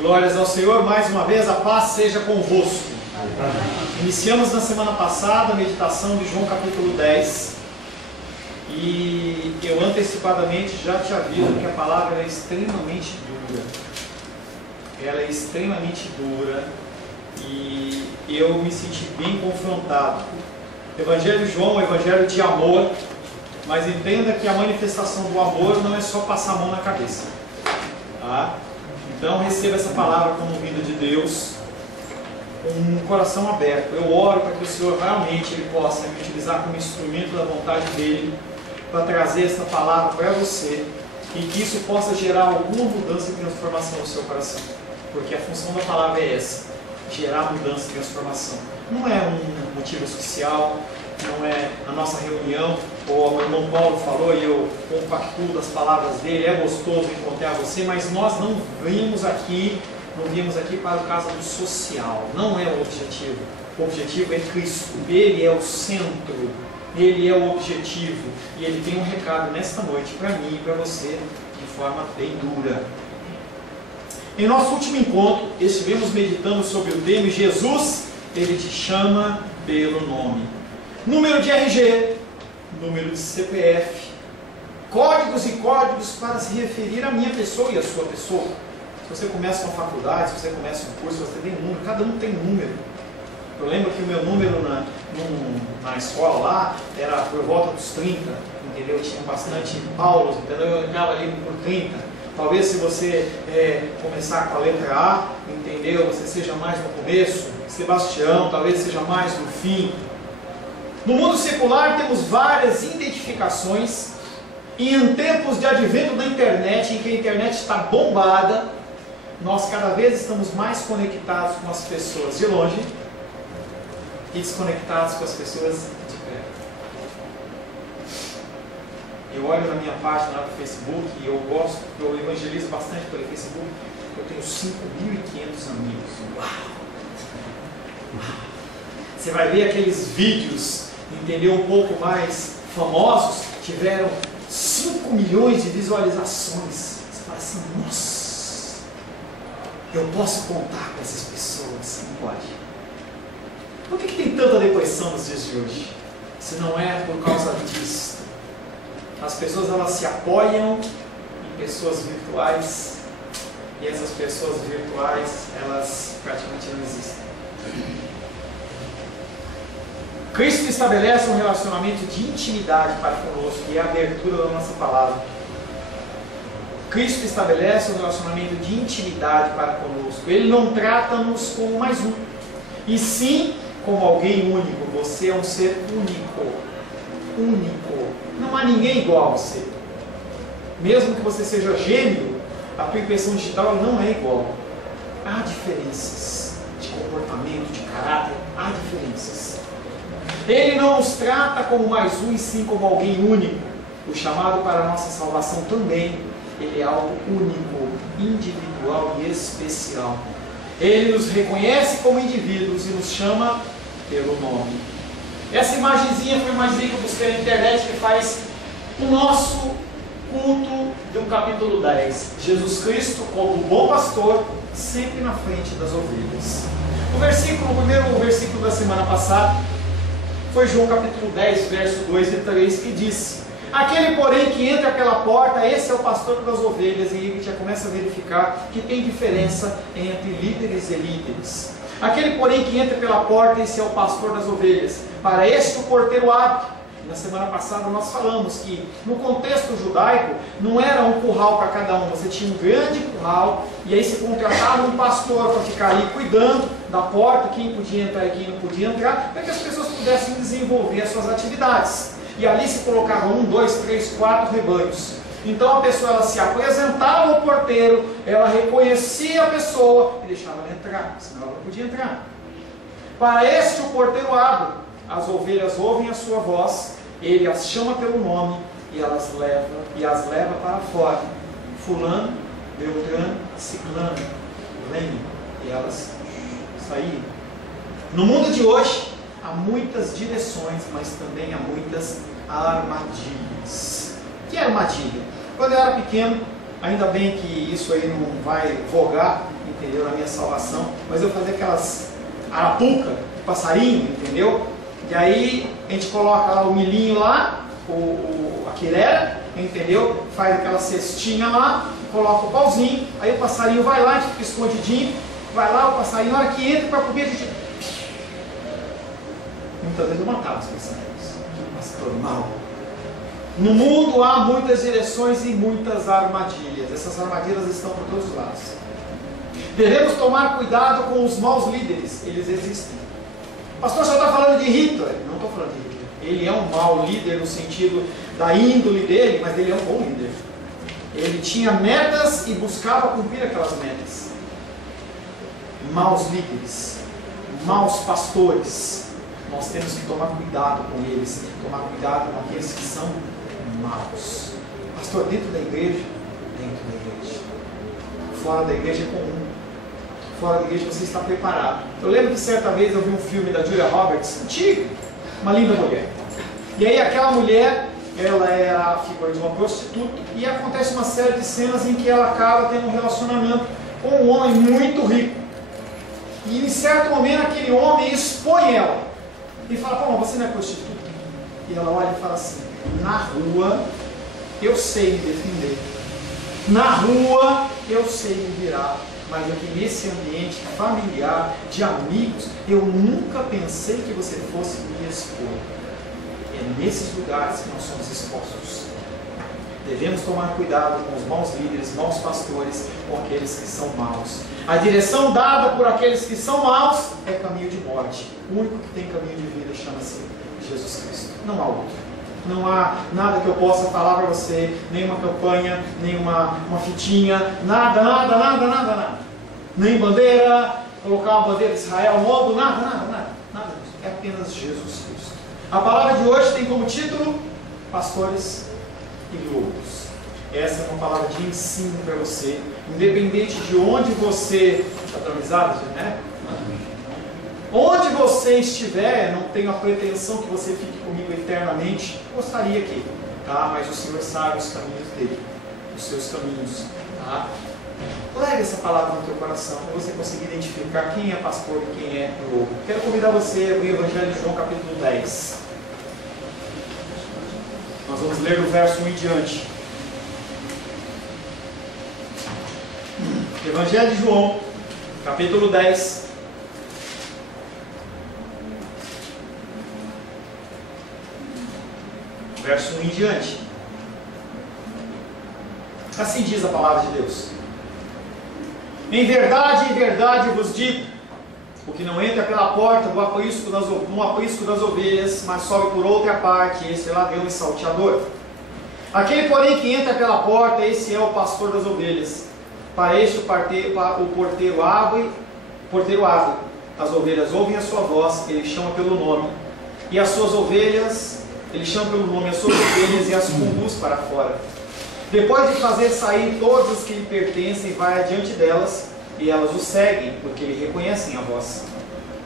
Glórias ao Senhor, mais uma vez a paz seja convosco. Iniciamos na semana passada a meditação de João capítulo 10 e eu antecipadamente já te aviso que a palavra é extremamente dura. Ela é extremamente dura e eu me senti bem confrontado. O Evangelho de João é um evangelho de amor, mas entenda que a manifestação do amor não é só passar a mão na cabeça, tá? Então receba essa palavra como vinda de Deus, com um coração aberto. Eu oro para que o Senhor realmente ele possa me utilizar como instrumento da vontade dEle, para trazer essa palavra para você, e que isso possa gerar alguma mudança e transformação no seu coração. Porque a função da palavra é essa, gerar mudança e transformação. Não é um motivo social, não é a nossa reunião, ou o irmão Paulo falou e eu compactuo das palavras dele, é gostoso encontrar você, mas nós não viemos aqui para o caso do social, não é o objetivo. O objetivo é Cristo, Ele é o centro, Ele é o objetivo, e Ele tem um recado nesta noite para mim e para você, de forma bem dura. Em nosso último encontro, estivemos meditando sobre o tema Jesus, Ele te chama pelo nome. Número de RG, número de CPF, códigos e códigos para se referir à minha pessoa e à sua pessoa. Se você começa uma faculdade, se você começa um curso, você tem um número, cada um tem um número. Eu lembro que o meu número na escola lá era por volta dos 30, entendeu? Tinha bastante Paulos, entendeu? Eu entrava ali por 30. Talvez se você começar com a letra A, entendeu? Você seja mais no começo, Sebastião, talvez seja mais no fim. No mundo secular temos várias identificações, e em tempos de advento da internet, em que a internet está bombada, nós cada vez estamos mais conectados com as pessoas de longe e desconectados com as pessoas de perto. Eu olho na minha página lá do Facebook e eu evangelizo bastante pelo Facebook. Eu tenho 5.500 amigos. Uau! Você vai ver aqueles vídeos, entendeu, um pouco mais famosos, tiveram 5 milhões de visualizações. Você fala assim, nossa, eu posso contar com essas pessoas. Não pode. Por que tem tanta depressão nos dias de hoje? Se não é por causa disso. As pessoas elas se apoiam em pessoas virtuais, e essas pessoas virtuais elas praticamente não existem. Cristo estabelece um relacionamento de intimidade para conosco, e é a abertura da nossa palavra. Cristo estabelece um relacionamento de intimidade para conosco. Ele não trata-nos como mais um, e sim como alguém único. Você é um ser único. Único. Não há ninguém igual a você. Mesmo que você seja gêmeo, a tua impressão digital não é igual. Há diferenças de comportamento, de caráter, há diferenças. Ele não nos trata como mais um, e sim como alguém único. O chamado para a nossa salvação também, ele é algo único, individual e especial. Ele nos reconhece como indivíduos e nos chama pelo nome. Essa imagenzinha foi uma imagem que eu busquei na internet, que faz o nosso culto do capítulo 10. Jesus Cristo, como bom pastor, sempre na frente das ovelhas. O primeiro versículo da semana passada foi João capítulo 10, verso 2 e 3, que disse: aquele, porém, que entra pela porta, esse é o pastor das ovelhas. E aí a gente já começa a verificar que tem diferença entre líderes e líderes. Aquele, porém, que entra pela porta, esse é o pastor das ovelhas. Para este o porteiro abre. Na semana passada nós falamos que no contexto judaico não era um curral para cada um. Você tinha um grande curral e aí se contratava um pastor para ficar ali cuidando da porta, quem podia entrar e quem não podia entrar, para que as pessoas pudessem desenvolver as suas atividades. E ali se colocavam 1, 2, 3, 4 rebanhos. Então a pessoa ela se apresentava ao porteiro, ela reconhecia a pessoa e deixava ela entrar, senão ela não podia entrar. Para este o porteiro abre, as ovelhas ouvem a sua voz, ele as chama pelo nome e as leva para fora. Fulano, Beltrano, Ciclano, venham, e elas saíram. No mundo de hoje há muitas direções, mas também há muitas armadilhas. Que armadilha? Quando eu era pequeno, Ainda bem que isso aí não vai vogar, entendeu, na minha salvação, mas eu fazia aquelas arapuca de passarinho, entendeu? E aí a gente coloca lá o milhinho lá, a quirera, entendeu? Faz aquela cestinha lá, coloca o pauzinho, aí o passarinho vai lá, a gente fica escondidinho, vai lá, o passarinho, na hora que entra para comer, a gente... Muitas vezes eu matava os passarinhos. Pastor mau. No mundo há muitas direções e muitas armadilhas. Essas armadilhas estão por todos os lados. Devemos tomar cuidado com os maus líderes. Eles existem. Pastor, você está falando de Hitler? Não estou falando de Hitler. Ele é um mau líder no sentido da índole dele, mas ele é um bom líder. Ele tinha metas e buscava cumprir aquelas metas. Maus líderes, maus pastores, nós temos que tomar cuidado com eles, tomar cuidado com aqueles que são maus. Pastor, dentro da igreja? Dentro da igreja. Fora da igreja é comum. Fora da igreja você está preparado. Eu lembro que certa vez eu vi um filme da Julia Roberts, antigo, uma linda mulher. E aí aquela mulher, ela era a figura de uma prostituta, e acontece uma série de cenas em que ela acaba tendo um relacionamento com um homem muito rico. E em certo momento aquele homem expõe ela e fala: pô, mas você não é prostituta? E ela olha e fala assim: na rua eu sei me defender, na rua eu sei me virar, mas aqui nesse ambiente familiar, de amigos, eu nunca pensei que você fosse me expor. É nesses lugares que nós somos expostos. Devemos tomar cuidado com os maus líderes, maus pastores, com aqueles que são maus. A direção dada por aqueles que são maus é caminho de morte. O único que tem caminho de vida chama-se Jesus Cristo. Não há outro. Não há nada que eu possa falar para você, nenhuma campanha, nenhuma fitinha, nada. Nem bandeira, colocar uma bandeira de Israel no ombro, nada disso. É apenas Jesus Cristo. A palavra de hoje tem como título Pastores e Lobos. Essa é uma palavra de ensino para você, independente de onde você está avisado, né? Onde você estiver, não tenho a pretensão que você fique comigo eternamente. Gostaria que, tá? Mas o Senhor sabe os caminhos dele, os seus caminhos, tá? Leve essa palavra no teu coração para você conseguir identificar quem é pastor e quem é lobo. Quero convidar você a abrir o Evangelho de João, capítulo 10. Nós vamos ler do verso 1 em diante. Evangelho de João, capítulo 10. Verso 1 em diante. Assim diz a palavra de Deus: em verdade vos digo, o que não entra pela porta no aprisco das ovelhas, mas sobe por outra parte, esse é ladrão e salteador. Aquele, porém, que entra pela porta, esse é o pastor das ovelhas. Para este o porteiro abre, as ovelhas ouvem a sua voz, ele chama pelo nome, e as suas ovelhas, ele chama pelo nome as suas ovelhas e as conduz para fora. Depois de fazer sair todas as que lhe pertencem, vai adiante delas, e elas o seguem, porque lhe reconhecem a voz.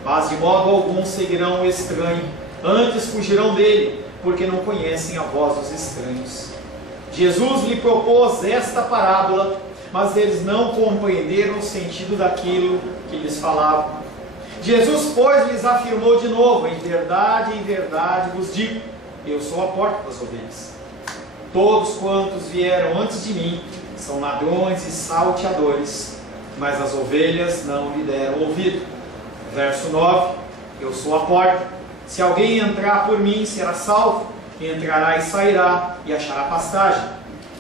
Mas de modo algum seguirão o estranho, antes fugirão dele, porque não conhecem a voz dos estranhos. Jesus lhe propôs esta parábola, mas eles não compreenderam o sentido daquilo que lhes falava. Jesus, pois, lhes afirmou de novo: em verdade vos digo, eu sou a porta das ovelhas. Todos quantos vieram antes de mim são ladrões e salteadores, mas as ovelhas não lhe deram ouvido. Verso 9: eu sou a porta. Se alguém entrar por mim, será salvo, entrará e sairá, e achará pastagem.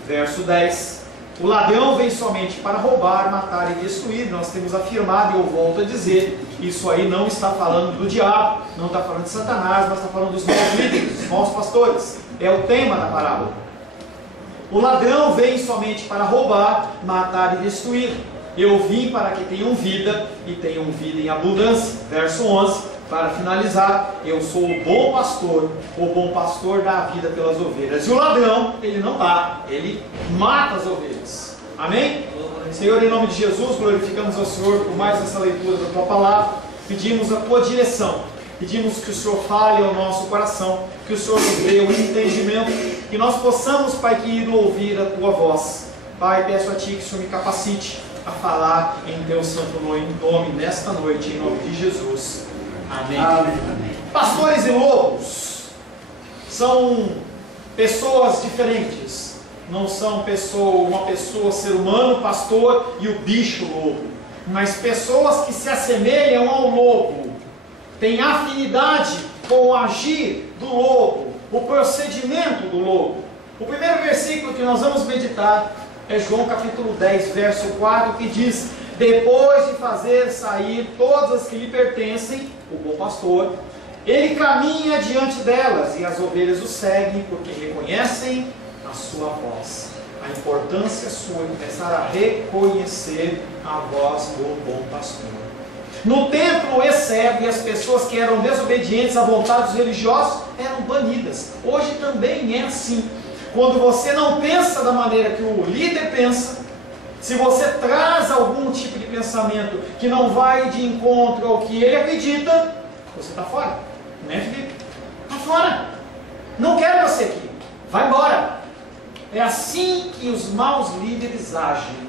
Verso 10: o ladrão vem somente para roubar, matar e destruir. Nós temos afirmado, e eu volto a dizer, isso aí não está falando do diabo, não está falando de Satanás, mas está falando dos maus líderes, dos maus pastores. É o tema da parábola. O ladrão vem somente para roubar, matar e destruir. Eu vim para que tenham vida, e tenham vida em abundância. Verso 11, para finalizar: eu sou o bom pastor dá a vida pelas ovelhas. E o ladrão, ele não dá, ele mata as ovelhas. Amém? Senhor, em nome de Jesus, glorificamos ao Senhor por mais essa leitura da Tua Palavra. Pedimos a Tua direção, pedimos que o Senhor fale ao nosso coração, que o Senhor nos dê o entendimento, que nós possamos, Pai querido, ouvir a Tua voz. Pai, peço a Ti que o Senhor me capacite a falar em Teu santo nome nesta noite, em nome de Jesus. Amém. Amém. Pastores e lobos são pessoas diferentes. Não são uma pessoa, ser humano, pastor, e o bicho lobo. Mas pessoas que se assemelham ao lobo. Têm afinidade com o agir do lobo, o procedimento do lobo. O primeiro versículo que nós vamos meditar é João capítulo 10, verso 4, que diz: depois de fazer sair todas as que lhe pertencem, o bom pastor, ele caminha diante delas, e as ovelhas o seguem, porque reconhecem a sua voz. A importância sua é começar a reconhecer a voz do bom pastor. No templo, o ex-servo e as pessoas que eram desobedientes à vontade dos religiosos eram banidas. Hoje também é assim. Quando você não pensa da maneira que o líder pensa, se você traz algum tipo de pensamento que não vai de encontro ao que ele acredita, você está fora. Né, Felipe? Está fora. Não quero você aqui. Vai embora. É assim que os maus líderes agem.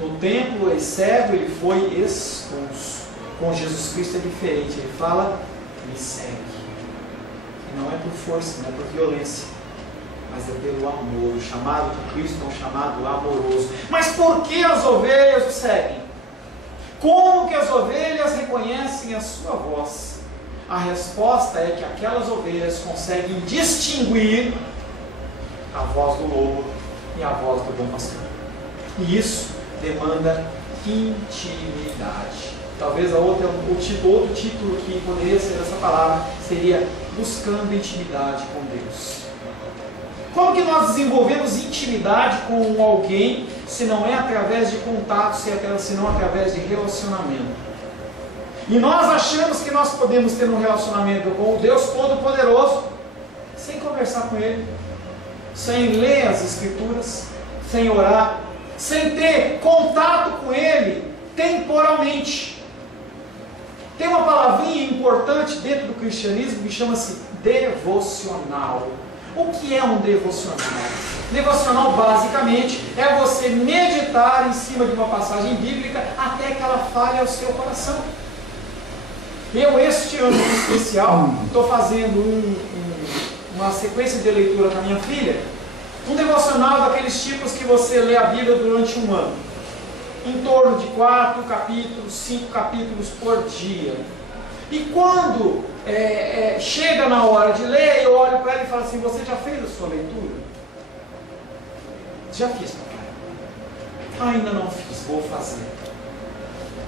No templo, o ex-servo, ele foi expulso. Com Jesus Cristo é diferente. Ele fala: me segue. E não é por força, não é por violência, mas é pelo amor. O chamado de Cristo é um chamado amoroso. Mas por que as ovelhas o seguem? Como que as ovelhas reconhecem a sua voz? A resposta é que aquelas ovelhas conseguem distinguir a voz do lobo e a voz do bom pastor. E isso demanda intimidade. Talvez outro título que poderia ser essa palavra seria buscando intimidade com Deus. Como que nós desenvolvemos intimidade com alguém se não é através de contato, se não através de relacionamento? E nós achamos que nós podemos ter um relacionamento com o Deus Todo-Poderoso sem conversar com Ele, sem ler as Escrituras, sem orar, sem ter contato com Ele temporalmente. Tem uma palavrinha importante dentro do cristianismo que chama-se devocional. O que é um devocional? Devocional, basicamente, é você meditar em cima de uma passagem bíblica até que ela fale ao seu coração. Eu, este ano em especial, estou fazendo uma sequência de leitura com a minha filha, um devocional daqueles tipos que você lê a Bíblia durante um ano, em torno de 4 capítulos, 5 capítulos por dia. E quando chega na hora de ler, eu olho para ela e falo assim: você já fez a sua leitura? Já fiz, papai. Ainda não fiz, vou fazer.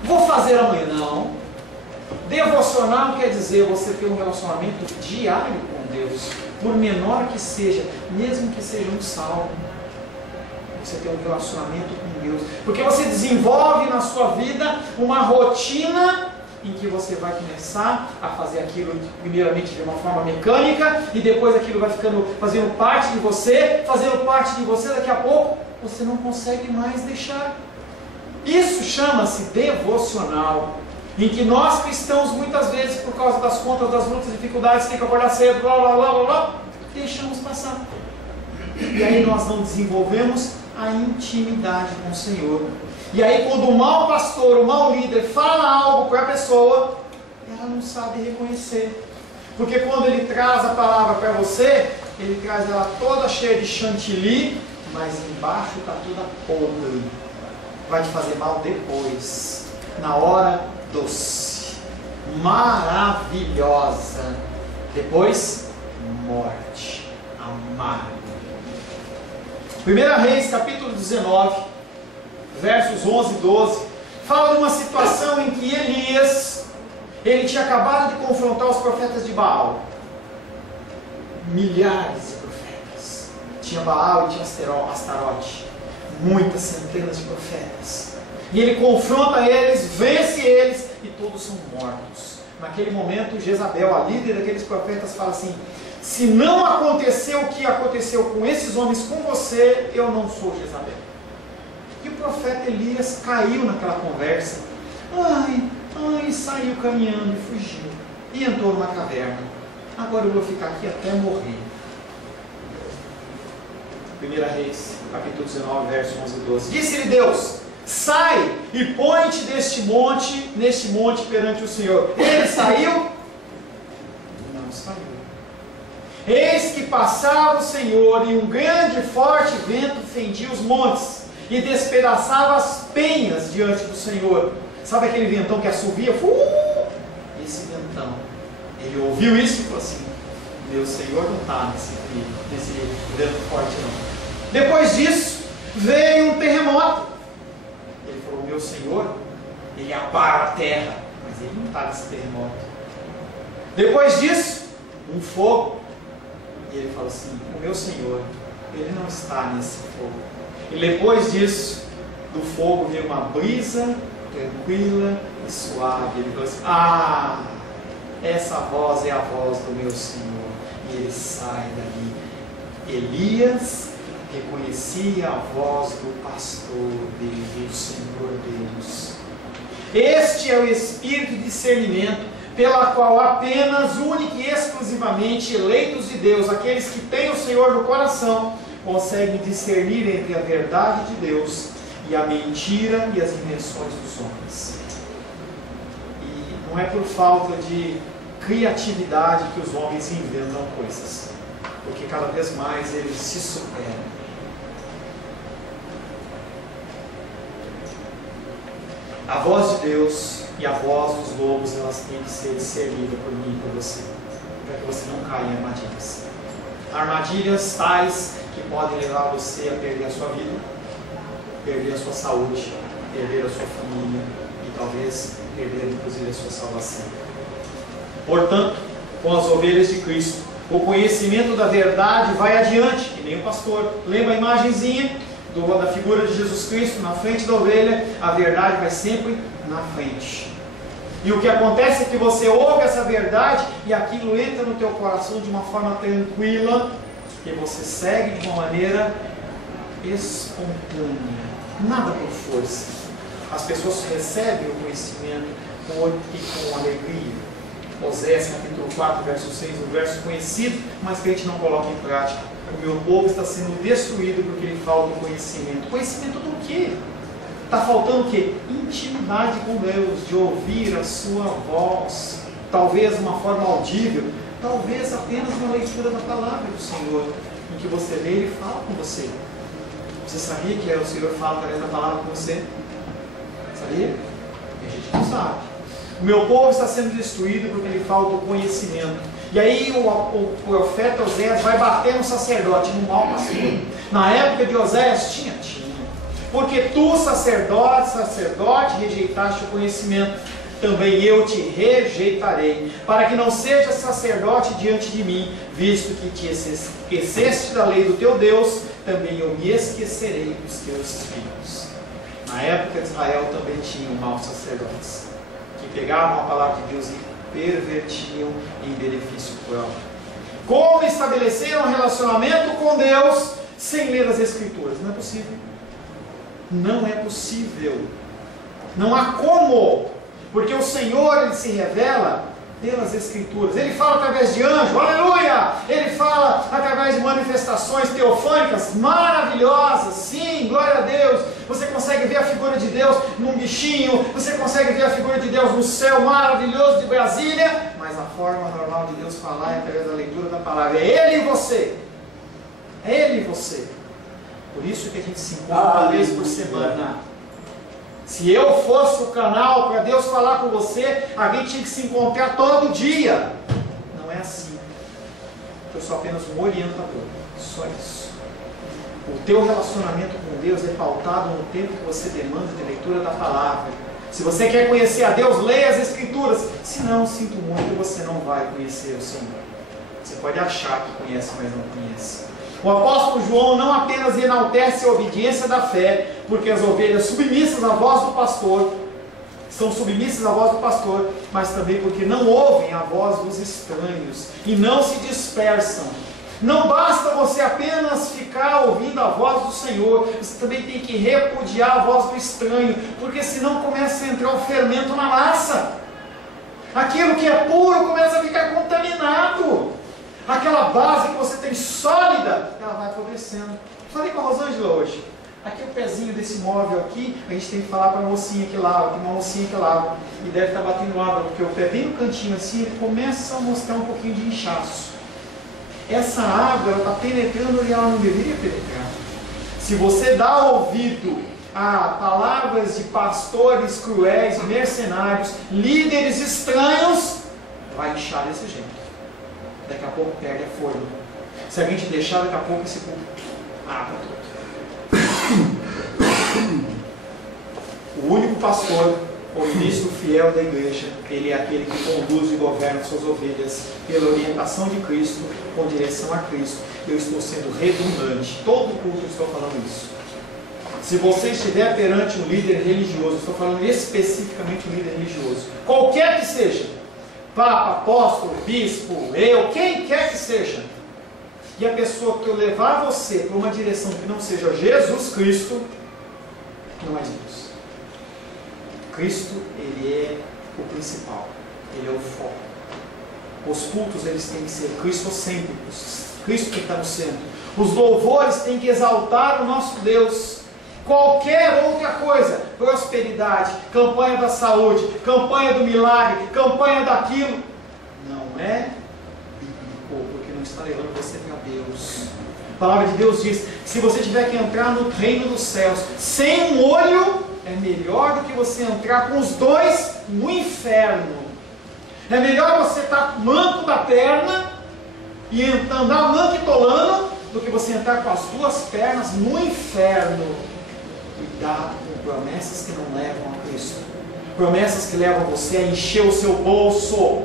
Vou fazer amanhã, não. Devocional quer dizer você ter um relacionamento diário com Deus, por menor que seja, mesmo que seja um salmo. Você tem um relacionamento com Deus, porque você desenvolve na sua vida uma rotina em que você vai começar a fazer aquilo primeiramente de uma forma mecânica, e depois aquilo vai fazendo parte de você, daqui a pouco você não consegue mais deixar. Isso chama-se devocional, em que nós cristãos muitas vezes, por causa das contas, das lutas, dificuldades, tem que acordar cedo, blá blá blá blá blá, deixamos passar. E aí nós não desenvolvemos a intimidade com o Senhor. E aí quando o mau pastor, o mau líder fala algo para a pessoa, ela não sabe reconhecer. Porque quando ele traz a palavra para você, ele traz ela toda cheia de chantilly, mas embaixo está toda podre. Vai te fazer mal depois. Na hora doce, maravilhosa, depois morte, amargo. 1 Reis capítulo 19, versos 11 e 12, fala de uma situação em que Elias, ele tinha acabado de confrontar os profetas de Baal. Milhares de profetas. Tinha Baal e tinha Astarote. Muitas centenas de profetas. E ele confronta eles, vence eles, e todos são mortos. Naquele momento, Jezabel, a líder daqueles profetas, fala assim: se não aconteceu o que aconteceu com esses homens com você, eu não sou Jezabel. E o profeta Elias caiu naquela conversa. Saiu caminhando e fugiu. E entrou numa caverna. Agora eu vou ficar aqui até morrer. 1 Reis, capítulo 19, versos 11 e 12. Disse-lhe Deus: sai e põe-te neste monte perante o Senhor. Ele saiu? Não saiu. Eis que passava o Senhor, e um grande e forte vento fendia os montes, e despedaçava as penhas diante do Senhor. Sabe aquele ventão que assovia? Esse ventão. Ele ouviu isso e falou assim: meu Senhor não está nesse vento forte não. Depois disso, veio um terremoto. Ele falou: meu Senhor, ele abala a terra, mas ele não está nesse terremoto. Depois disso, um fogo. E ele fala assim: o meu Senhor, ele não está nesse fogo. E depois disso, do fogo veio uma brisa tranquila e suave. Ele falou assim: ah, essa voz é a voz do meu Senhor. E ele sai dali. Elias reconhecia a voz do pastor dele, do Senhor Deus. Este é o espírito de discernimento, pela qual apenas, única e exclusivamente eleitos de Deus, aqueles que têm o Senhor no coração, conseguem discernir entre a verdade de Deus e a mentira e as invenções dos homens. E não é por falta de criatividade que os homens inventam coisas, porque cada vez mais eles se superam. A voz de Deus e a voz dos lobos, elas têm que ser discernidas por mim e por você, para que você não caia em armadilhas. Armadilhas tais que podem levar você a perder a sua vida, perder a sua saúde, perder a sua família e talvez perder inclusive a sua salvação. Portanto, com as ovelhas de Cristo, o conhecimento da verdade vai adiante, que nem o pastor. Lembra a imagenzinha da figura de Jesus Cristo na frente da ovelha? A verdade vai sempre na frente. E o que acontece é que você ouve essa verdade e aquilo entra no teu coração de uma forma tranquila e você segue de uma maneira espontânea, nada por força. As pessoas recebem o conhecimento com alegria. Oséias capítulo 4, verso 6, um verso conhecido, mas que a gente não coloca em prática. O meu povo está sendo destruído porque lhe falta o conhecimento. Conhecimento do quê? Está faltando o quê? Intimidade com Deus, de ouvir a sua voz, talvez de uma forma audível, talvez apenas uma leitura da palavra do Senhor, em que você lê e ele fala com você. Você sabia que o Senhor fala através da palavra com você? Sabia? E a gente não sabe. O meu povo está sendo destruído porque lhe falta o conhecimento. E aí o profeta Oséias vai bater no sacerdote, no mau pastor. Na época de Oséias tinha. Porque tu, sacerdote, rejeitaste o conhecimento, também eu te rejeitarei, para que não sejas sacerdote diante de mim, visto que te esqueceste da lei do teu Deus, também eu me esquecerei dos teus filhos. Na época de Israel também tinham maus sacerdotes, que pegavam a palavra de Deus e pervertiam em benefício próprio. Como estabelecer um relacionamento com Deus sem ler as Escrituras? Não é possível. Não é possível. Não há como. Porque o Senhor, Ele se revela pelas Escrituras. Ele fala através de anjos, aleluia! Ele fala através de manifestações teofânicas maravilhosas, sim, glória a Deus. Você consegue ver a figura de Deus num bichinho, você consegue ver a figura de Deus no céu maravilhoso de Brasília, mas a forma normal de Deus falar é através da leitura da palavra. É Ele e você. É Ele e você. Por isso que a gente se encontra uma vez por semana. Se eu fosse o canal para Deus falar com você, a gente tinha que se encontrar todo dia. Não é assim. Eu sou apenas um orientador. Só isso. O teu relacionamento com Deus é pautado no tempo que você demanda de leitura da palavra. Se você quer conhecer a Deus, leia as Escrituras. Se não, sinto muito, você não vai conhecer o Senhor. Você pode achar que conhece, mas não conhece. O apóstolo João não apenas enaltece a obediência da fé, porque as ovelhas submissas à voz do pastor, são submissas à voz do pastor, mas também porque não ouvem a voz dos estranhos e não se dispersam. Não basta você apenas ficar ouvindo a voz do Senhor, você também tem que repudiar a voz do estranho, porque senão começa a entrar o fermento na massa. Aquilo que é puro começa a ficar contaminado. Aquela base que você tem sólida, ela vai apodrecendo. Falei com a Rosângela hoje. Aqui é o pezinho desse móvel aqui, a gente tem que falar para a mocinha que lava, tem uma mocinha que lava, e deve estar batendo água, porque o pé bem no cantinho assim, ele começa a mostrar um pouquinho de inchaço. Essa água, ela está penetrando e ela não deveria penetrar. Se você dá ouvido a palavras de pastores cruéis, mercenários, líderes estranhos, vai inchar desse jeito. Daqui a pouco perde a forma. Se a gente deixar, daqui a pouco esse público abre tudo. O único pastor, o ministro fiel da igreja, ele é aquele que conduz e governa suas ovelhas pela orientação de Cristo, com direção a Cristo. Eu estou sendo redundante, todo culto eu estou falando isso. Se você estiver perante um líder religioso, estou falando especificamente um líder religioso, qualquer que seja, papa, apóstolo, bispo, eu, quem quer que seja, e a pessoa que eu levar você para uma direção que não seja Jesus Cristo, não é Deus. Cristo, ele é o principal, ele é o foco. Os cultos, eles têm que ser cristocêntricos, Cristo que está no centro. Os louvores têm que exaltar o nosso Deus. Qualquer outra coisa, prosperidade, campanha da saúde, campanha do milagre, campanha daquilo, não é bíblico, porque não está levando você para Deus. A palavra de Deus diz: se você tiver que entrar no reino dos céus sem um olho, é melhor do que você entrar com os dois no inferno. É melhor você estar manco da perna e andar manquitolando do que você entrar com as duas pernas no inferno. Cuidado com promessas que não levam a Cristo, promessas que levam você a encher o seu bolso.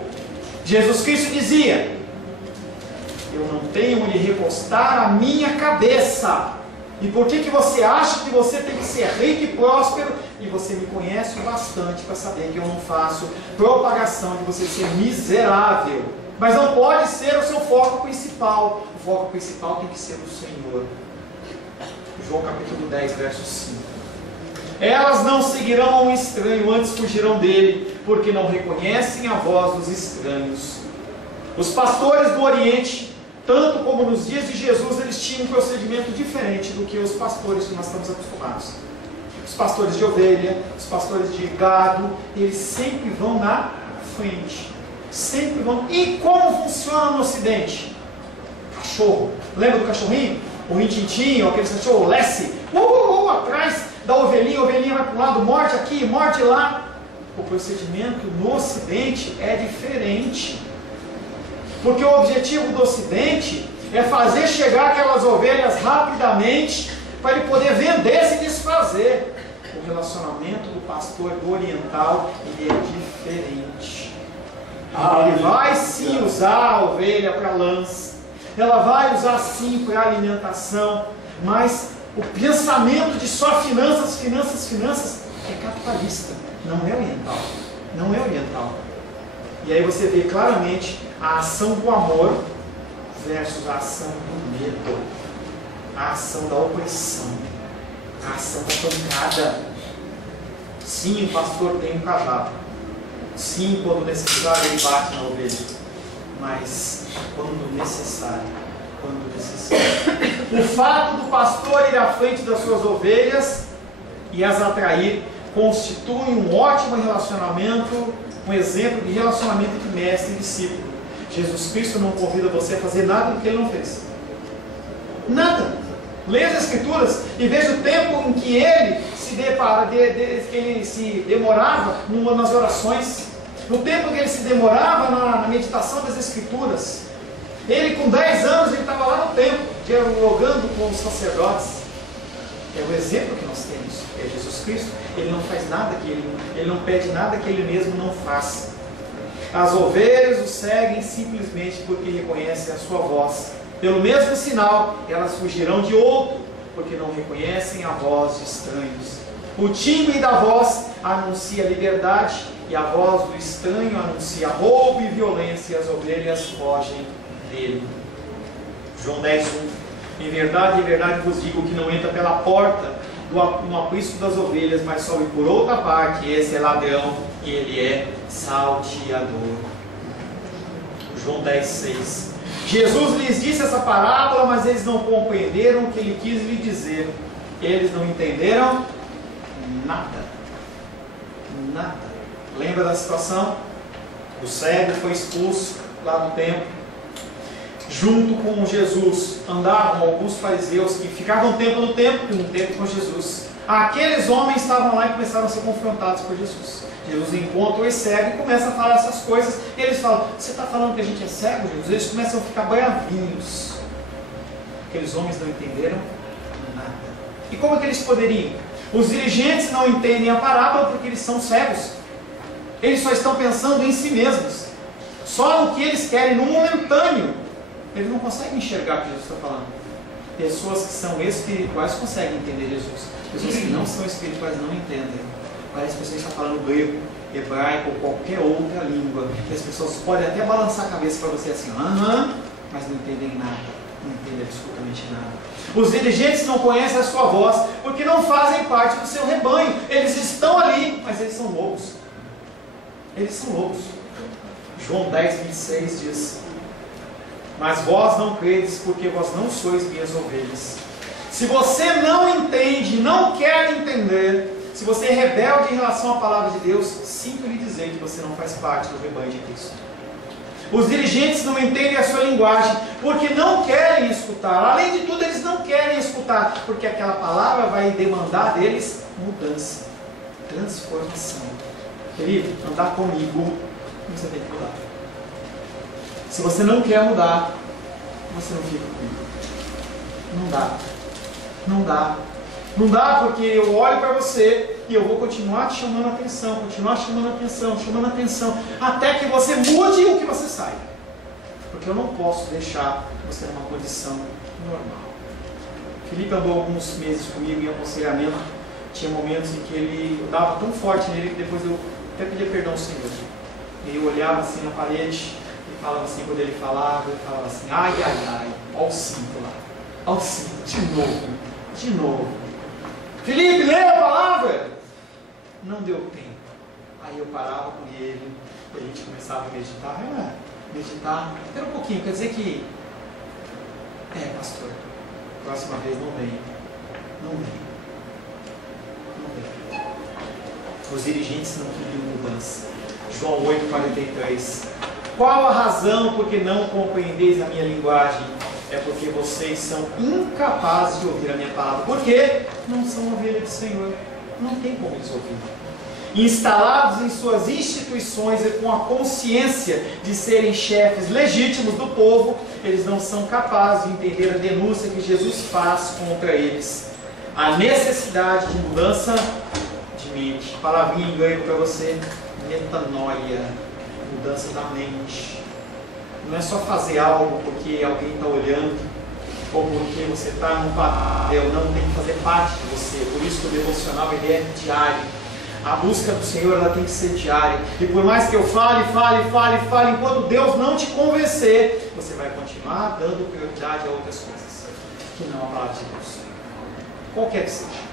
Jesus Cristo dizia: eu não tenho onde recostar a minha cabeça. E por que você acha que você tem que ser rico e próspero? E você me conhece o bastante para saber que eu não faço propagação de você ser miserável. Mas não pode ser o seu foco principal. O foco principal tem que ser o Senhor. João capítulo 10, verso 5. Elas não seguirão um estranho, antes fugirão dele, porque não reconhecem a voz dos estranhos. Os pastores do Oriente, tanto como nos dias de Jesus, eles tinham um procedimento diferente do que os pastores que nós estamos acostumados. Os pastores de ovelha, os pastores de gado, eles sempre vão na frente. Sempre vão. E como funciona no Ocidente? Cachorro. Lembra do cachorrinho? O rintintinho, aquele cachorro Lessie, atrás da ovelhinha, a ovelhinha vai para um lado, morde aqui, morde lá. O procedimento no Ocidente é diferente. Porque o objetivo do Ocidente é fazer chegar aquelas ovelhas rapidamente, para ele poder vender, se desfazer. O relacionamento do pastor do oriental, ele é diferente. Ele vai sim usar a ovelha para lança, ela vai usar sim para alimentação, mas o pensamento de só finanças é capitalista, não é oriental. Não é oriental. E aí você vê claramente a ação do amor versus a ação do medo, a ação da opressão, a ação da pancada. Sim, o pastor tem um cavalo. Sim, quando necessário ele bate na ovelha. Mas quando necessário, o fato do pastor ir à frente das suas ovelhas e as atrair constitui um ótimo relacionamento, um exemplo de relacionamento de mestre e discípulo. Jesus Cristo não convida você a fazer nada do que ele não fez. Nada. Leia as Escrituras e veja o tempo em que ele se demorava nas orações, no tempo que ele se demorava na meditação das Escrituras. Ele com 10 anos ele estava lá no templo, dialogando com os sacerdotes. É o exemplo que nós temos, é Jesus Cristo. Ele não faz nada que ele não pede nada que ele mesmo não faça. As ovelhas o seguem simplesmente porque reconhecem a sua voz. Pelo mesmo sinal, elas fugirão de outro, porque não reconhecem a voz de estranhos. O timbre da voz anuncia liberdade, e a voz do estranho anuncia roubo e violência, e as ovelhas fogem dele. João 10:1. Em verdade vos digo que não entra pela porta no aprisco das ovelhas, mas sobe por outra parte. Esse é ladrão e ele é salteador. João 10:6. Jesus lhes disse essa parábola, mas eles não compreenderam o que ele quis lhe dizer. Eles não entenderam nada. Nada. Lembra da situação? O cego foi expulso lá do templo. Junto com Jesus andavam alguns fariseus que ficavam um tempo no templo e um tempo com Jesus. Aqueles homens estavam lá e começaram a ser confrontados por Jesus. Jesus encontra os cegos e começa a falar essas coisas. E eles falam: você está falando que a gente é cego, Jesus? Eles começam a ficar bravinhos. Aqueles homens não entenderam nada. E como é que eles poderiam? Os dirigentes não entendem a parábola porque eles são cegos. Eles só estão pensando em si mesmos, só no que eles querem, no momentâneo. Eles não conseguem enxergar o que Jesus está falando. Pessoas que são espirituais conseguem entender Jesus. Pessoas que não são espirituais não entendem. Parece que você está falando grego, hebraico ou qualquer outra língua. E as pessoas podem até balançar a cabeça para você assim, mas não entendem nada. Não entendem absolutamente nada. Os dirigentes não conhecem a sua voz porque não fazem parte do seu rebanho. Eles estão ali, mas eles são lobos. Eles são lobos. João 10:26 diz: mas vós não credes porque vós não sois minhas ovelhas. Se você não entende, não quer entender, se você é rebelde em relação à palavra de Deus, sinto lhe dizer que você não faz parte do rebanho de Cristo. Os dirigentes não entendem a sua linguagem porque não querem escutar. Além de tudo, eles não querem escutar porque aquela palavra vai demandar deles mudança, transformação. Querido, andar comigo, você tem que mudar. Se você não quer mudar, você não fica comigo. Não dá. Não dá. Não dá porque eu olho para você e eu vou continuar te chamando a atenção, continuar chamando a atenção, até que você mude o que você sai. Porque eu não posso deixar você numa condição normal. Felipe andou alguns meses comigo em aconselhamento. Tinha momentos em que eu dava tão forte nele que depois eu até pedia perdão ao Senhor. E eu olhava assim na parede e falava assim, quando ele falava, eu falava assim, ai, olha o cinto lá, olha o cinto, de novo. Felipe, lê a palavra! Não deu tempo. Aí eu parava com ele, e a gente começava a meditar, era um pouquinho, quer dizer que, pastor, próxima vez não vem. Os dirigentes não queriam mudança. João 8:43. Qual a razão por que não compreendeis a minha linguagem? É porque vocês são incapazes de ouvir a minha palavra. Por quê? Não são ovelhas do Senhor. Não tem como eles ouvir. Instalados em suas instituições e com a consciência de serem chefes legítimos do povo, eles não são capazes de entender a denúncia que Jesus faz contra eles. A necessidade de mudança de mente. Palavrinha em grego para você: metanoia, mudança da mente. Não é só fazer algo porque alguém está olhando ou porque você está num papel, não, tem que fazer parte de você. Por isso que o devocional ele é diário. A busca do Senhor ela tem que ser diária. E por mais que eu fale, enquanto Deus não te convencer, você vai continuar dando prioridade a outras coisas que não a palavra de Deus. Qualquer que seja.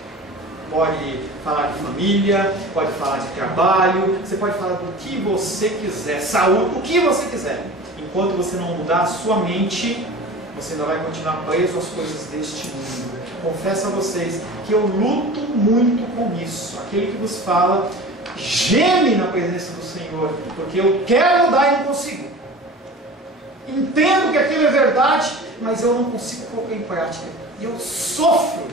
Pode falar de família, pode falar de trabalho, você pode falar do que você quiser, saúde, o que você quiser. Enquanto você não mudar a sua mente, você ainda vai continuar preso às coisas deste mundo. Confesso a vocês que eu luto muito com isso. Aquele que vos fala geme na presença do Senhor, porque eu quero mudar e não consigo. Entendo que aquilo é verdade, mas eu não consigo colocar em prática. E eu sofro.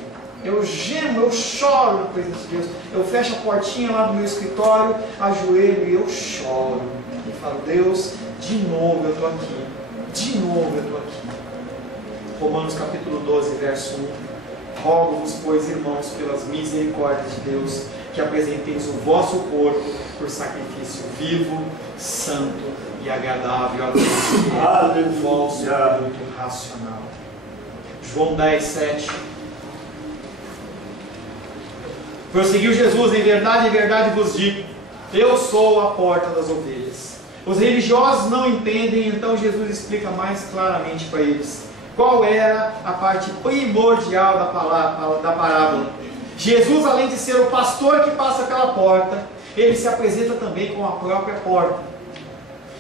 Eu gemo, eu choro na presença de Deus. Eu fecho a portinha lá do meu escritório, ajoelho e eu choro. E falo, Deus, de novo eu estou aqui. De novo eu estou aqui. Romanos capítulo 12, verso 1. Rogo-vos, pois, irmãos, pelas misericórdias de Deus, que apresenteis o vosso corpo por sacrifício vivo, santo e agradável a Deus, que é o vosso culto racional. João 10, 7. Prosseguiu Jesus: em verdade vos digo, eu sou a porta das ovelhas. Os religiosos não entendem, então Jesus explica mais claramente para eles qual era a parte primordial da parábola. Jesus, além de ser o pastor que passa pela porta, ele se apresenta também com a própria porta.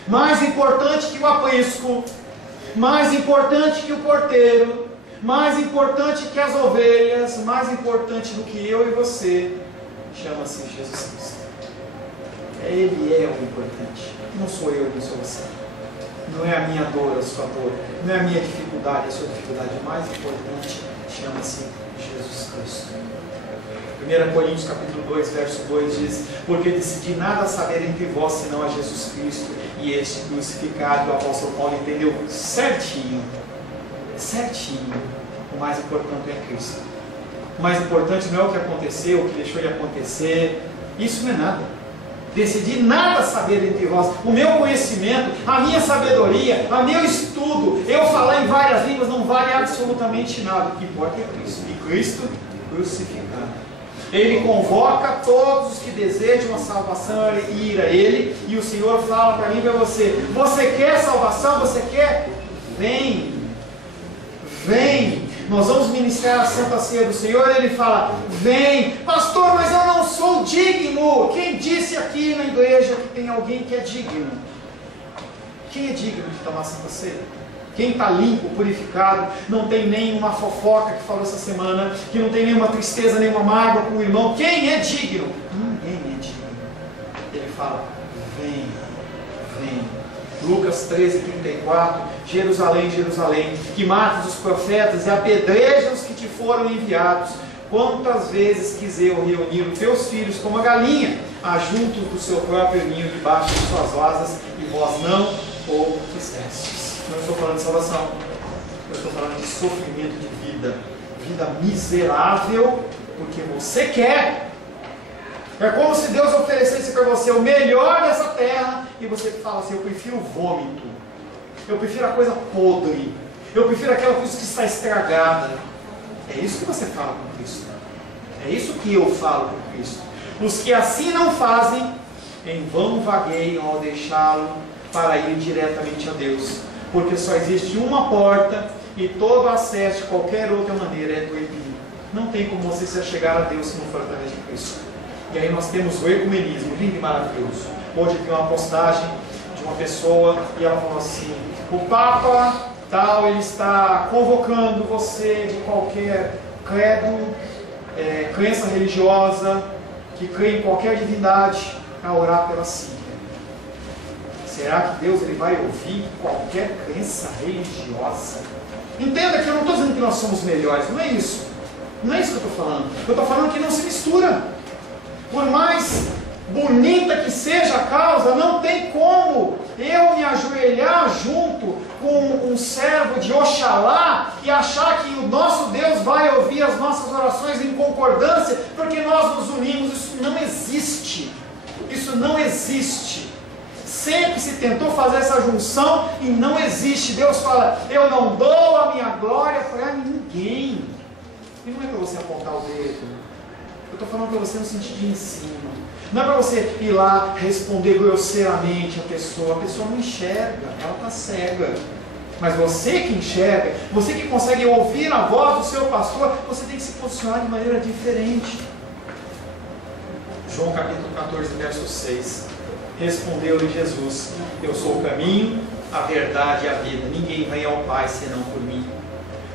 mais importante que o aprisco, mais importante que o porteiro, mais importante que as ovelhas, mais importante do que eu e você, chama-se Jesus Cristo. Ele é o importante, não sou eu, não sou você. Não é a minha dor, a sua dor, não é a minha dificuldade, a sua dificuldade. O mais importante chama-se Jesus Cristo. 1 Coríntios capítulo 2, verso 2 diz: porque decidi nada saber entre vós senão a Jesus Cristo e este crucificado. O apóstolo Paulo entendeu certinho, certinho. O mais importante é Cristo. O mais importante não é o que aconteceu, o que deixou de acontecer. Isso não é nada. Decidi nada saber entre vós. O meu conhecimento, a minha sabedoria, o meu estudo, eu falar em várias línguas não vale absolutamente nada. O que importa é Cristo. E Cristo crucificado. Ele convoca todos os que desejam a salvação e ir a Ele. E o Senhor fala para mim e para você: você quer salvação? Você quer? Vem. Vem. Nós vamos ministrar a Santa Ceia do Senhor. Ele fala: vem. Pastor, mas eu não sou digno. Quem disse aqui na igreja que tem alguém que é digno? Quem é digno de tomar a Santa Ceia? Quem está limpo, purificado, não tem nenhuma fofoca que falou essa semana, que não tem nenhuma tristeza, nenhuma mágoa com o irmão. Quem é digno? Ninguém é digno. Ele fala: vem, vem. Lucas 13:34, Jerusalém, Jerusalém, que matas os profetas e apedrejas os que te foram enviados. Quantas vezes quis eu reunir os teus filhos como a galinha, ajuntos do seu próprio ninho debaixo de suas asas, e vós não o quisestes. Não estou falando de salvação, eu estou falando de sofrimento de vida, vida miserável, porque você quer. É como se Deus oferecesse para você o melhor dessa terra e você fala assim: eu prefiro o vômito, eu prefiro a coisa podre, eu prefiro aquela coisa que está estragada. É isso que você fala com Cristo. É isso que eu falo com Cristo. Os que assim não fazem, em vão vagueiam ao deixá-lo para ir diretamente a Deus, porque só existe uma porta e todo acesso de qualquer outra maneira é proibido. Não tem como você se achegar a Deus se não for através de Cristo. E aí nós temos o ecumenismo, lindo e maravilhoso. Hoje tem uma postagem de uma pessoa e ela falou assim: o Papa tal, ele está convocando você de qualquer credo, crença religiosa, que crê em qualquer divindade, a orar pela Síria. Será que Deus ele vai ouvir qualquer crença religiosa? Entenda que eu não estou dizendo que nós somos melhores, não é isso. Não é isso que eu estou falando. Eu estou falando que não se mistura. Por mais bonita que seja a causa, não tem como eu me ajoelhar junto com um servo de Oxalá e achar que o nosso Deus vai ouvir as nossas orações em concordância, porque nós nos unimos. Isso não existe. Isso não existe. Sempre se tentou fazer essa junção e não existe. Deus fala: eu não dou a minha glória para ninguém. E não é para você apontar o dedo. Eu estou falando para você no sentido de ensino. Não é para você ir lá responder grosseiramente a pessoa não enxerga, ela está cega. Mas você que enxerga, você que consegue ouvir a voz do seu pastor, você tem que se posicionar de maneira diferente. João capítulo 14, verso 6. Respondeu-lhe Jesus: eu sou o caminho, a verdade e a vida. Ninguém vem ao Pai senão por mim.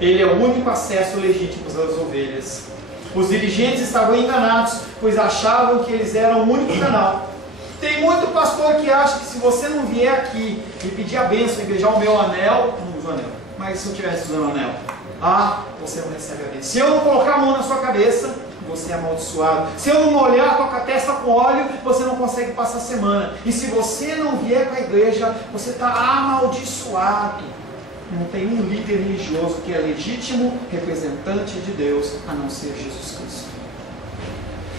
Ele é o único acesso legítimo às ovelhas. Os dirigentes estavam enganados, pois achavam que eles eram o único canal. Tem muito pastor que acha que se você não vier aqui e pedir a bênção e beijar o meu anel, não uso anel, mas se eu estivesse usando anel, você não recebe a bênção. Se eu não colocar a mão na sua cabeça, você é amaldiçoado. Se eu não molhar a tua testa com óleo, você não consegue passar a semana. E se você não vier para a igreja, você está amaldiçoado. Não tem um líder religioso que é legítimo representante de Deus, a não ser Jesus Cristo.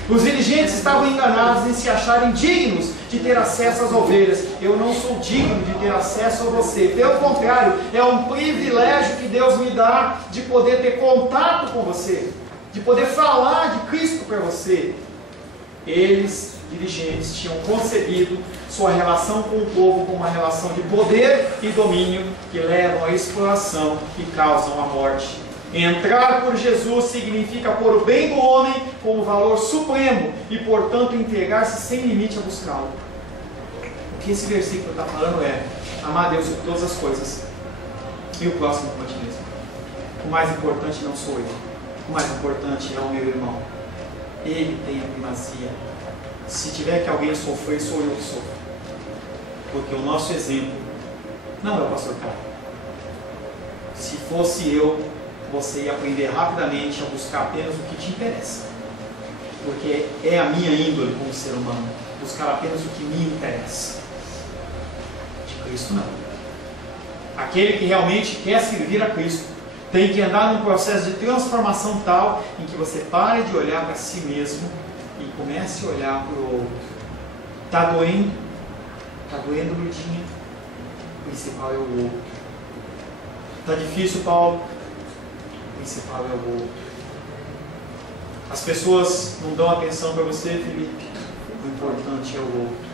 Os dirigentes estavam enganados em se acharem dignos de ter acesso às ovelhas. Eu não sou digno de ter acesso a você. Pelo contrário, é um privilégio que Deus me dá de poder ter contato com você, de poder falar de Cristo para você. Eles, dirigentes, tinham concebido sua relação com o povo como uma relação de poder e domínio que levam à exploração e causam a morte. Entrar por Jesus significa pôr o bem do homem como valor supremo e, portanto, entregar-se sem limite a buscá-lo. O que esse versículo está falando é amar a Deus sobre todas as coisas e o próximo como a ti mesmo. O mais importante não sou eu, o mais importante é o meu irmão. Ele tem a primazia. Se tiver que alguém sofrer, sou eu que sofro. Porque o nosso exemplo não é o pastor Carlos. Se fosse eu, você ia aprender rapidamente a buscar apenas o que te interessa. Porque é a minha índole como ser humano, buscar apenas o que me interessa. De Cristo não. Aquele que realmente quer servir a Cristo tem que andar num processo de transformação tal em que você pare de olhar para si mesmo e comece a olhar para o outro. Está doendo? Está doendo, Lurdinha? O principal é o outro. Está difícil, Paulo? O principal é o outro. As pessoas não dão atenção para você, Felipe? O importante é o outro.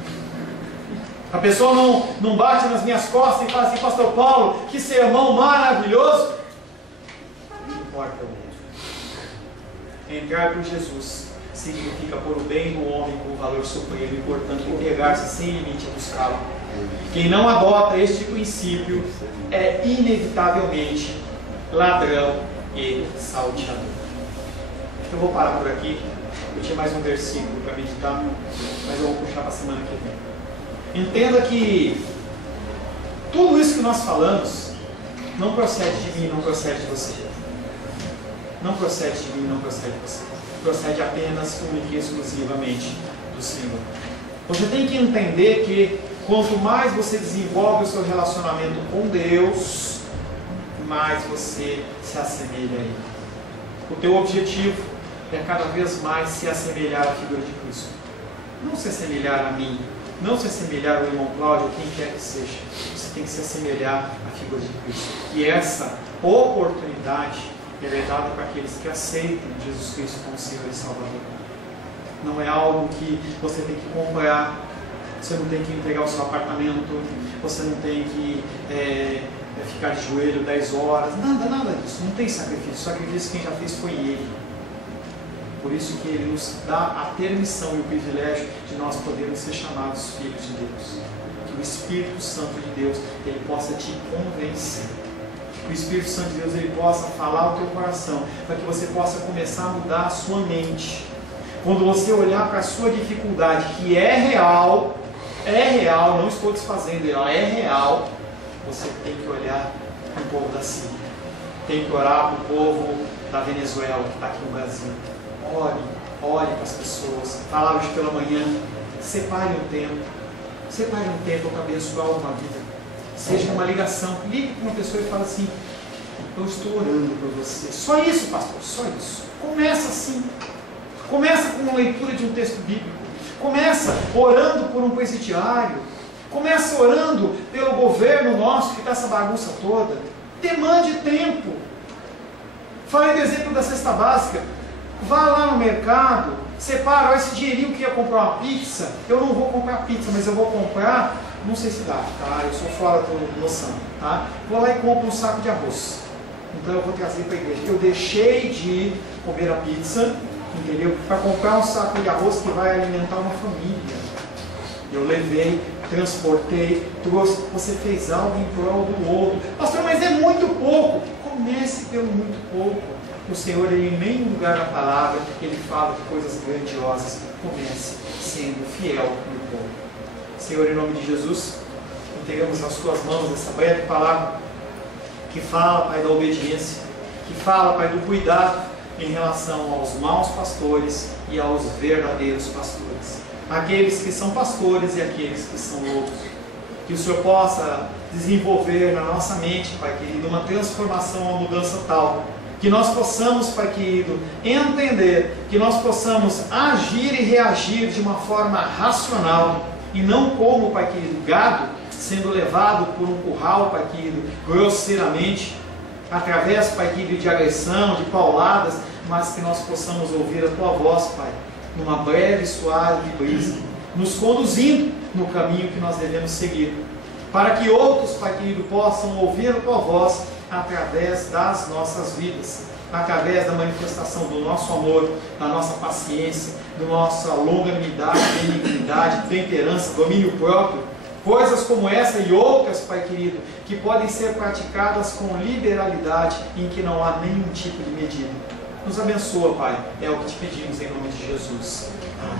A pessoa não bate nas minhas costas e fala assim, pastor Paulo, que sermão maravilhoso. Não importa o outro. Entrar por Jesus significa pôr o bem do homem como valor supremo e, portanto, entregar-se sem limite a buscá-lo. Quem não adota este princípio é inevitavelmente ladrão e salteador. Eu vou parar por aqui. Eu tinha mais um versículo para meditar, mas eu vou puxar para a semana que vem. Entenda que tudo isso que nós falamos não procede de mim, não procede de você. Não procede de mim, não procede de você. Procede apenas, única e exclusivamente do Senhor. Você tem que entender que quanto mais você desenvolve o seu relacionamento com Deus, mais você se assemelha a Ele. O teu objetivo é cada vez mais se assemelhar à figura de Cristo. Não se assemelhar a mim, não se assemelhar ao irmão Cláudio, quem quer que seja. Você tem que se assemelhar à figura de Cristo. E essa oportunidade é dada para aqueles que aceitam Jesus Cristo como Senhor e Salvador. Não é algo que você tem que comprar, você não tem que entregar o seu apartamento, você não tem que ficar de joelho 10 horas, nada disso. Não tem sacrifício. O sacrifício quem já fez foi Ele. Por isso que Ele nos dá a permissão e o privilégio de nós podermos ser chamados filhos de Deus. Que o Espírito Santo de Deus Ele possa te convencer. Que o Espírito Santo de Deus Ele possa falar ao teu coração, para que você possa começar a mudar a sua mente. Quando você olhar para a sua dificuldade, que é real, não estou desfazendo ela, é real, você tem que olhar para o povo da Síria. Tem que orar para o povo da Venezuela, que está aqui no Brasil. Ore para as pessoas. Falar hoje pela manhã, separe um tempo para abençoar uma vida. Seja uma ligação, ligue para uma pessoa e fala assim, eu estou orando por você. Só isso, pastor, só isso. Começa assim. Começa com uma leitura de um texto bíblico. Começa orando por um presidiário. Começa orando pelo governo nosso que está essa bagunça toda. Demande tempo. Falei do exemplo da cesta básica. Vá lá no mercado, separa, esse dinheirinho que ia comprar uma pizza, eu não vou comprar pizza, mas eu vou comprar, não sei se dá, tá? Eu sou fora do noção, tá? Vou lá e compro um saco de arroz. Então eu vou trazer para a igreja. Eu deixei de comer a pizza, entendeu? Para comprar um saco de arroz que vai alimentar uma família. Eu levei, transportei, trouxe. Você fez algo em prol do outro. Pastor, mas é muito pouco. Comece pelo muito pouco. O Senhor, Ele, em nenhum lugar da palavra, Ele fala de coisas grandiosas. Comece sendo fiel no pouco. Senhor, em nome de Jesus, entregamos nas Tuas mãos essa breve palavra que fala, Pai, da obediência, que fala, Pai, do cuidado em relação aos maus pastores e aos verdadeiros pastores. Aqueles que são pastores e aqueles que são lobos. Que o Senhor possa desenvolver na nossa mente, Pai querido, uma transformação, uma mudança tal, que nós possamos, Pai querido, entender, que nós possamos agir e reagir de uma forma racional, e não como, Pai querido, gado sendo levado por um curral, Pai querido, grosseiramente, através, Pai querido, de agressão, de pauladas, mas que nós possamos ouvir a Tua voz, Pai, numa breve e suave brisa, nos conduzindo no caminho que nós devemos seguir, para que outros, Pai querido, possam ouvir a Tua voz através das nossas vidas, através da manifestação do nosso amor, da nossa paciência, da nossa longanimidade, benignidade, temperança, domínio próprio, Coisas como essa e outras, Pai querido, que podem ser praticadas com liberalidade, em que não há nenhum tipo de medida. Nos abençoa, Pai. É o que te pedimos em nome de Jesus.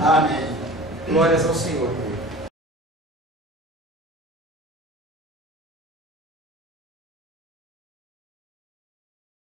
Amém. Glórias ao Senhor.